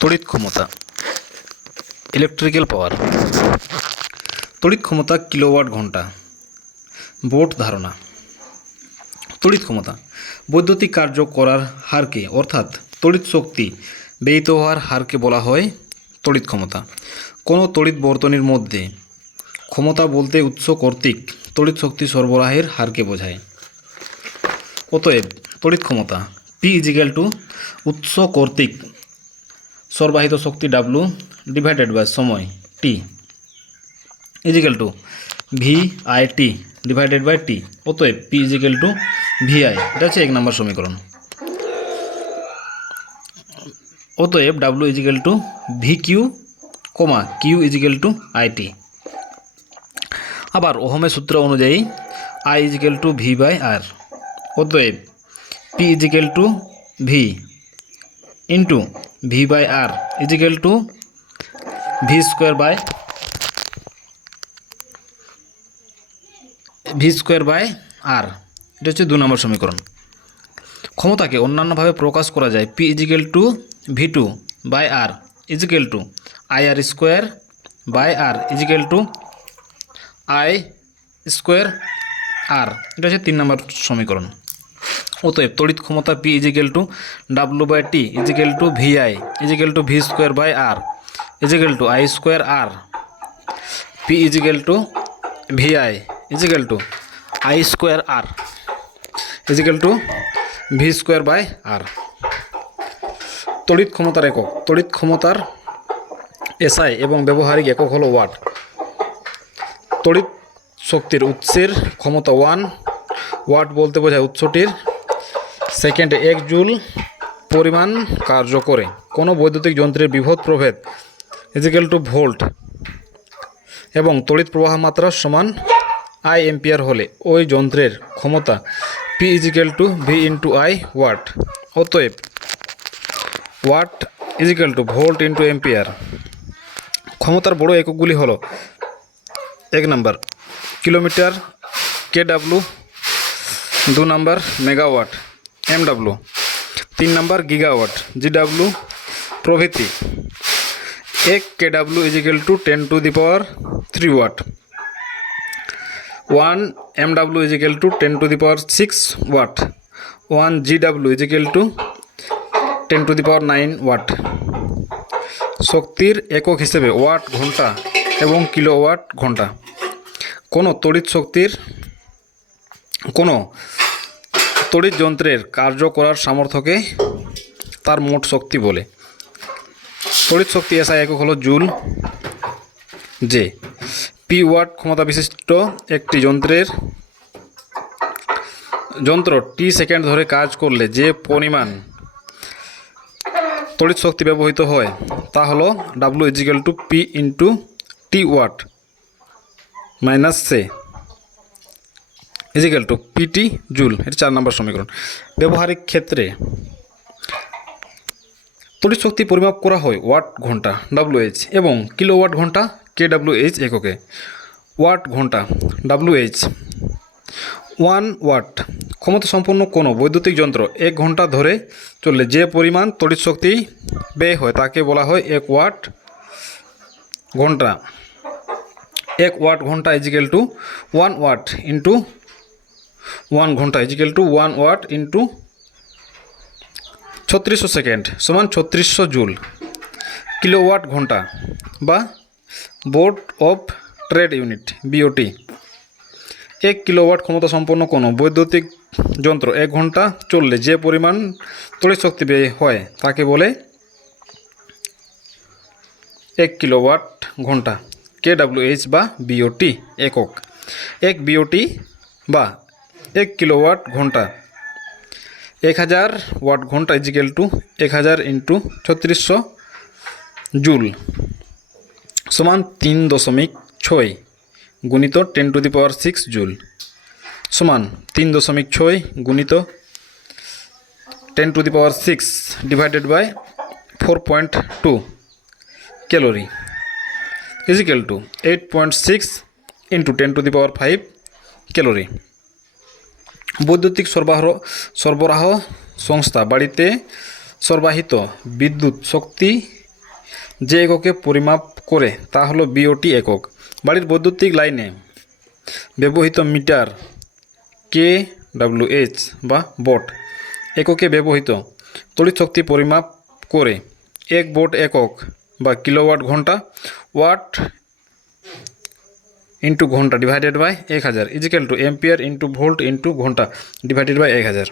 তড়িৎ ক্ষমতা, electrical power. তড়িৎ ক্ষমতা কিলোওয়াট ঘন্টা। বোট ধারণা। তড়িৎ ক্ষমতা বৈদ্যুতিক কার্য করার হারকে অর্থাৎ তড়িৎ শক্তি ব্যয়িত হওয়ার হারকে বলা হয় তড়িৎ ক্ষমতা। কোনো তড়িৎ বর্তনীর মধ্যে ক্ষমতা বলতে উৎস কর্তৃক তড়িৎ শক্তি সরবরাহের হারকে বোঝায়। অতএব তড়িৎ ক্ষমতা P উৎস কর্তৃক সরবরাহিত শক্তি W ডিভাইডেড বাই সময় T VIT divided by T। অতএব P VI, এটা হচ্ছে 1 নম্বর সমীকরণ। অতএব W VQ, Q IT। আবার ওহমের সূত্র অনুযায়ী I V বাই R। অতএব P V into V by R V square by R। এটা হচ্ছে 2 নম্বর সমীকরণ। ক্ষমতাকে অন্যান্যভাবে প্রকাশ করা যায় P V2 by R IR square by R I square R। এটা হচ্ছে 3 নম্বর সমীকরণ। অতএব তড়িৎ ক্ষমতা P W by T VI V square by R I square R। P VI I square R V square by R। তড়িৎ ক্ষমতার একক। তড়িৎ ক্ষমতার SI এবং ব্যবহারিক একক হলো ওয়াট। তড়িৎ শক্তির উৎসের ক্ষমতা 1 ওয়াট বলতে বোঝায় উৎসটির সেকেন্ডে 1 জুল পরিমাণ কার্য করে। কোনো বৈদ্যুতিক যন্ত্রের বিভব প্রভেদ ভোল্ট এবং তড়িৎ প্রবাহ মাত্রা সমান I এম্পিয়ার হলে ওই যন্ত্রের ক্ষমতা P V into I watt. অতএব ওয়াট ভোল্ট ইন্টু এম্পিয়ার। ক্ষমতার বড় এককগুলি হলো 1 নম্বর কিলোমিটার KW, 2 নম্বর মেগাওয়াট MW, 3 নম্বর গিগাওয়াট GW প্রভৃতি। 1 KW 10 to the power 3 watt. 1 MW 10 to the power 6 watt. 1 GW 10 to the power 9 watt. শক্তির একক হিসেবে ওয়াট ঘন্টা এবং কিলোওয়াট ঘন্টা। কোনো তড়িৎ যন্ত্রের কার্য করার সামর্থ্যকে তার মোট শক্তি বলে। তড়িৎ শক্তি SI একক হলো জুল। যে P ওয়াট ক্ষমতা বিশিষ্ট একটি যন্ত্র T সেকেন্ড ধরে কাজ করলে যে পরিমাণ তড়িৎ শক্তি ব্যবহৃত হয় তা হলো W P into T watt minus C PT joule. এটা 4 নম্বর সমীকরণ। ব্যবহারিক ক্ষেত্রে তড়িৎ শক্তি পরিমাপ করা হয় ওয়াট ঘন্টা WH এবং কিলোওয়াট ঘন্টা KWH এককে। ওয়াট ঘন্টা WH। 1 ওয়াট ক্ষমতা সম্পন্ন কোনো বৈদ্যুতিক যন্ত্র 1 ঘন্টা ধরে চললে যে পরিমাণ তড়িৎ শক্তি ব্যয় হয় তাকে বলা হয় 1 ওয়াট ঘন্টা। 1 ওয়াট ঘন্টা 1 ওয়াট ইন্টু 1 ঘন্টা 1 ওয়াট ইন্টু 3600 সেকেন্ড সমান 3600 জুল। কিলোওয়াট ঘন্টা বা board of trade unit BOT। 1 kilowatt ক্ষমতা সম্পন্ন কোনো বৈদ্যুতিক যন্ত্র 1 ঘন্টা চললে যে পরিমাণ তড়িৎ শক্তি ব্যয় হয় তাকে বলে 1 কিলোওয়াট ঘন্টা KWH বা BOT একক। 1 BOT বা 1 কিলোওয়াট ঘন্টা 1000 ওয়াট ঘন্টা 1000 ইন্টু 3600 জুল সমান 3.6 গুণিত 10 টু দি পাওয়ার 6 জুল সমান 3.6 গুণিত 10 to the power 6 divided by 4.2 calorie 8.6 into 10 to the power 5 calorie. বৈদ্যুতিক সরবরাহ সংস্থা বাড়িতে সরবরাহিত বিদ্যুৎ শক্তি যে এককে পরিমাপ করে তা হলো বিওটি একক। বাড়ির বৈদ্যুতিক লাইনে ব্যবহৃত মিটার KWH বা বট এককে ব্যবহৃত তড়িৎ শক্তি পরিমাপ করে 1 বট একক বা কিলোওয়াট ঘন্টা। ওয়াট ইন্টু ঘন্টা divided by 1000 equal to ampere into volt into ঘন্টা ডিভাইডেড বাই 1000।